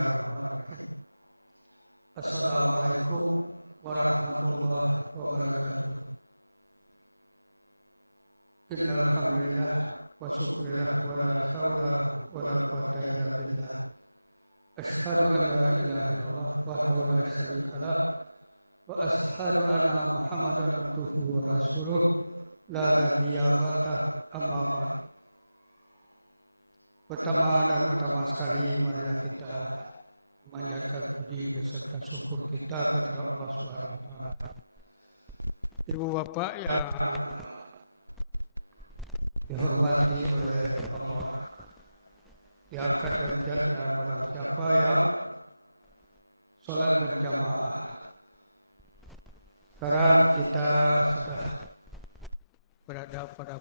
Bismillahirrahmanirrahim. Assalamualaikum warahmatullahi wabarakatuh. Innal hamdalillah wa syukrillah wa la haula wa la quwwata illa billah. Asyhadu an la ilaha illallah wahdahu la syarikalah wa asyhadu anna Muhammadan abduhu wa rasuluh la nabiyya ba'da amma ba'd. Pertama dan utama sekali, marilah kita memanjatkan puji beserta syukur kita kepada Allah Subhanahu wa taala. Ibu bapak yang dihormati oleh Allah, diangkat derajatnya barang siapa yang salat berjamaah. Sekarang kita sudah berada pada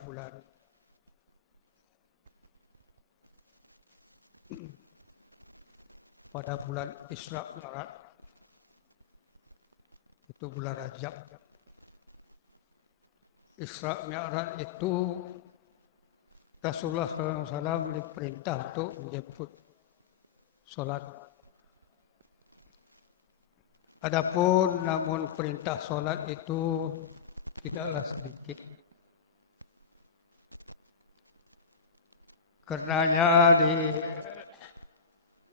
bulan Isra Mi'raj, itu bulan Rajab. Isra Mi'raj itu Rasulullah SAW diperintah untuk menjemput solat. Adapun namun perintah solat itu tidaklah sedikit. Karenanya di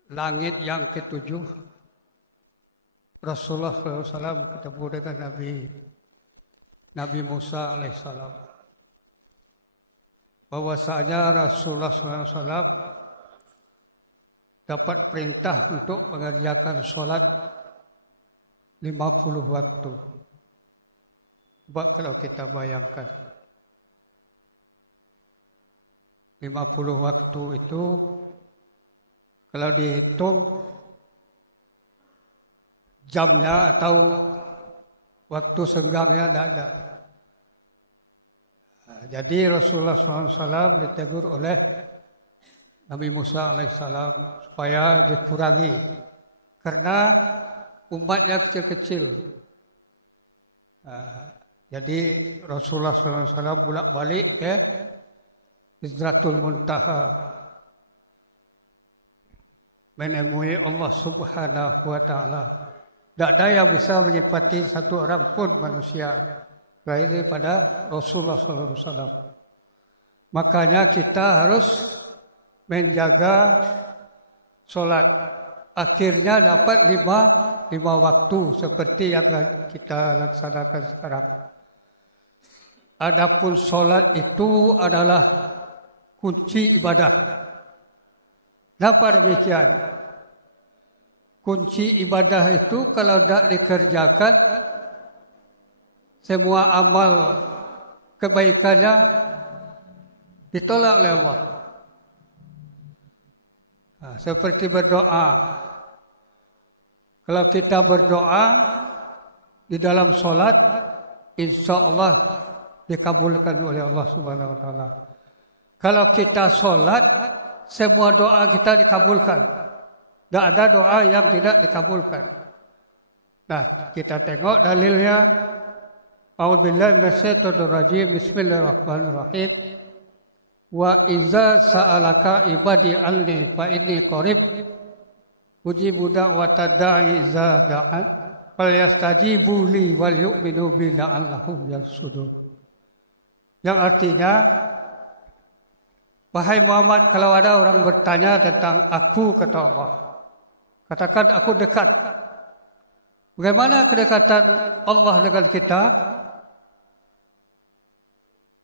langit yang ketujuh, Rasulullah SAW ketemu dengan Nabi Musa alaihissalam. Bahwasanya Rasulullah SAW dapat perintah untuk mengerjakan sholat 50 waktu. Coba kalau kita bayangkan 50 waktu itu kalau dihitung jamnya atau waktu senggangnya tidak ada. Jadi Rasulullah SAW ditegur oleh Nabi Musa alaihissalam supaya dikurangi karena umatnya kecil-kecil. Jadi Rasulullah SAW bolak-balik ke Sidratul Muntaha menemui Allah Subhanahu wa taala. Tidak ada yang bisa menyifati satu orang pun manusia daripada Rasulullah SAW. Makanya kita harus menjaga solat. Akhirnya dapat lima waktu seperti yang kita laksanakan sekarang. Adapun solat itu adalah kunci ibadah. Kenapa demikian? Kunci ibadah itu kalau tidak dikerjakan, semua amal kebaikannya ditolak oleh Allah. Seperti berdoa. Kalau kita berdoa di dalam solat, insya Allah dikabulkan oleh Allah Subhanahu wa taala. Kalau kita solat, semua doa kita dikabulkan. Tidak ada doa yang tidak dikabulkan. Nah, kita tengok dalilnya. A'udzubillahi minasyaitonir rajim. Bismillahirrahmanirrahim. Wa iza sa'alaka ibadi anni fa inni qarib ujibu da'watad da'i iza da'an falyastajibu li wal yu'minu bi la'allahum yarshudun. Yang artinya, wahai Muhammad, kalau ada orang bertanya tentang aku, kata Allah, katakan aku dekat. Bagaimana kedekatan Allah dengan kita?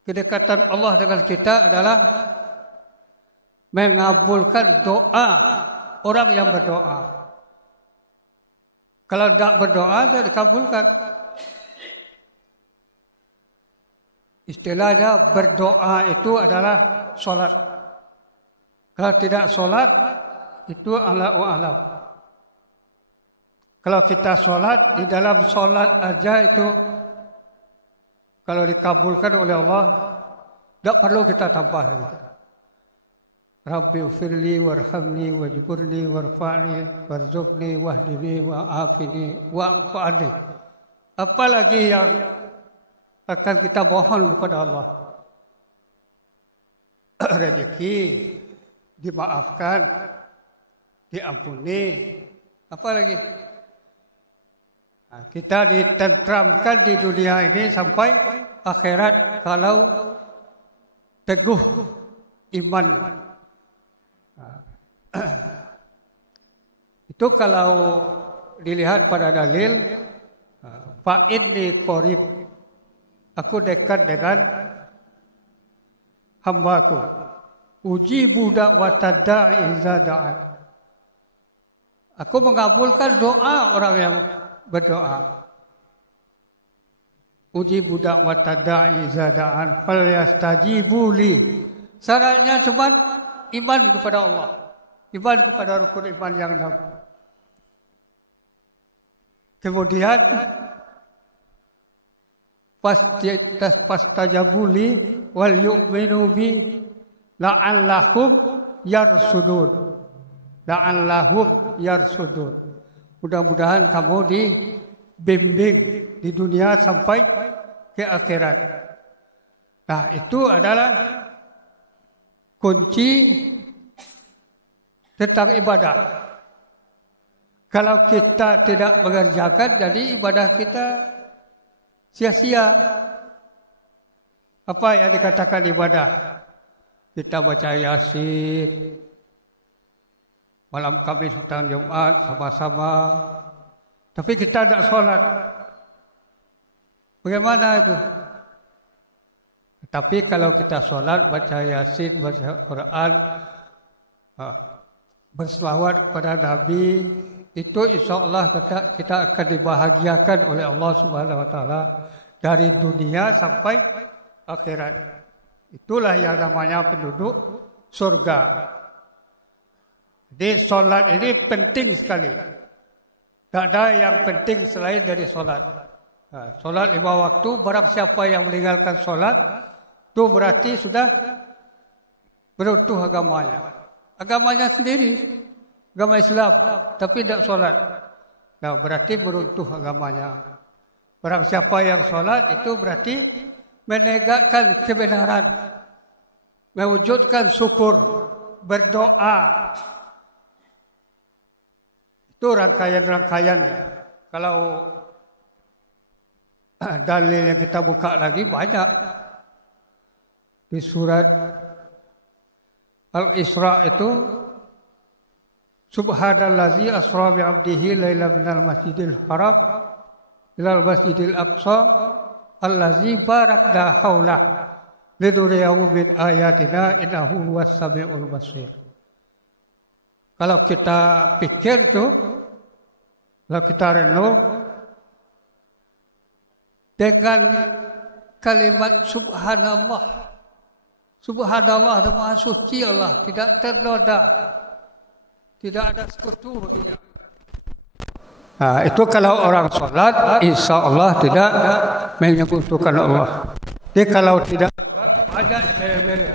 Kedekatan Allah dengan kita adalah mengabulkan doa orang yang berdoa. Kalau tidak berdoa, tidak dikabulkan. Istilahnya berdoa itu adalah solat. Kalau tidak solat, itu Allahu a'lam. Kalau kita solat, di dalam solat aja itu, kalau dikabulkan oleh Allah, tidak perlu kita tambah. Rabbi ufirli warhamni wajburni warfa'ni warzuqni wahdini wa'afini wa'afa'ni. Apalagi yang akan kita mohon kepada Allah? Rezeki dimaafkan, diampuni. Apa lagi? Kita ditentramkan di dunia ini sampai akhirat kalau teguh iman. Itu kalau dilihat pada dalil, fa inni qarib, aku dekat dengan hambaku. Ujibu da'watad da'i idza da'an. Aku mengabulkan doa orang yang berdoa. Ujibu da'watad da'i idza da'an falyastajibu li. Syaratnya cuma iman kepada Allah. Iman kepada rukun iman yang 6. Kemudian pastajabuli wal yu'minu bi la'allahum yarsudun. La'allahum yarsudun. Mudah-mudahan kamu dibimbing di dunia sampai ke akhirat. Nah, itu adalah kunci tentang ibadah. Kalau kita tidak mengerjakan, jadi ibadah kita sia-sia. Apa yang dikatakan ibadah? Kita baca Yasin, malam Kamis petang Jumat sama-sama. Tapi kita tidak sholat. Bagaimana itu? Tapi kalau kita sholat, baca Yasin, baca Quran, berselawat kepada Nabi, itu insya Allah kita akan dibahagiakan oleh Allah Subhanahu Wa Taala dari dunia sampai akhirat. Itulah yang namanya penduduk surga. Jadi solat ini penting sekali. Tak ada yang penting selain dari solat. Solat 5 waktu, barang siapa yang meninggalkan solat, itu berarti sudah beruntuh agamanya. Agamanya sendiri. Agama Islam, tapi tidak solat. Nah, berarti beruntuh agamanya. Barang siapa yang solat, itu berarti menegakkan kebenaran. Mewujudkan syukur. Berdoa. Itu rangkaian-rangkaiannya. Kalau dalil yang kita buka lagi banyak. Di surat Al-Isra itu, Subhanallazi asra bi'abdihi laila minal masjidil haram ilal masjidil aqsa allazi barakna haulah liduriyahu min ayatina innahu huwas samiul basir. Kalau kita pikir tu, kalau kita renung dengan kalimat subhanallah, subhanallah ada maha suci Allah, tidak ternoda. Tidak ada sekutu baginya. Nah, itu kalau orang sholat, insya Allah tidak menyekutukan Allah. Jadi kalau tidak sholat, banyak embel-embel.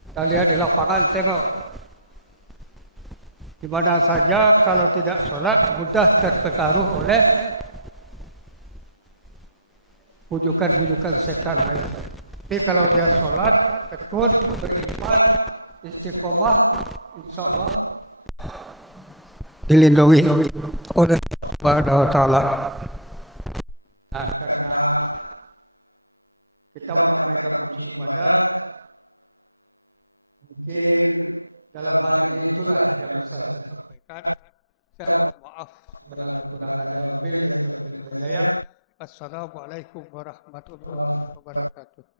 Kita lihat di lapangan, tengok. Di mana saja kalau tidak sholat, mudah terpengaruh oleh bujukan-bujukan setan lain. Tapi kalau dia sholat, tekun, beriman, istiqomah, insya Allah dilindungi oleh Allah Taala. Nah, karena kita menyampaikan kunci ibadah, mungkin dalam hal ini itulah yang bisa saya sampaikan. Saya mohon maaf segala kekurangannya. Wabillahi taufiq wal hidayah. Assalamualaikum warahmatullahi wabarakatuh.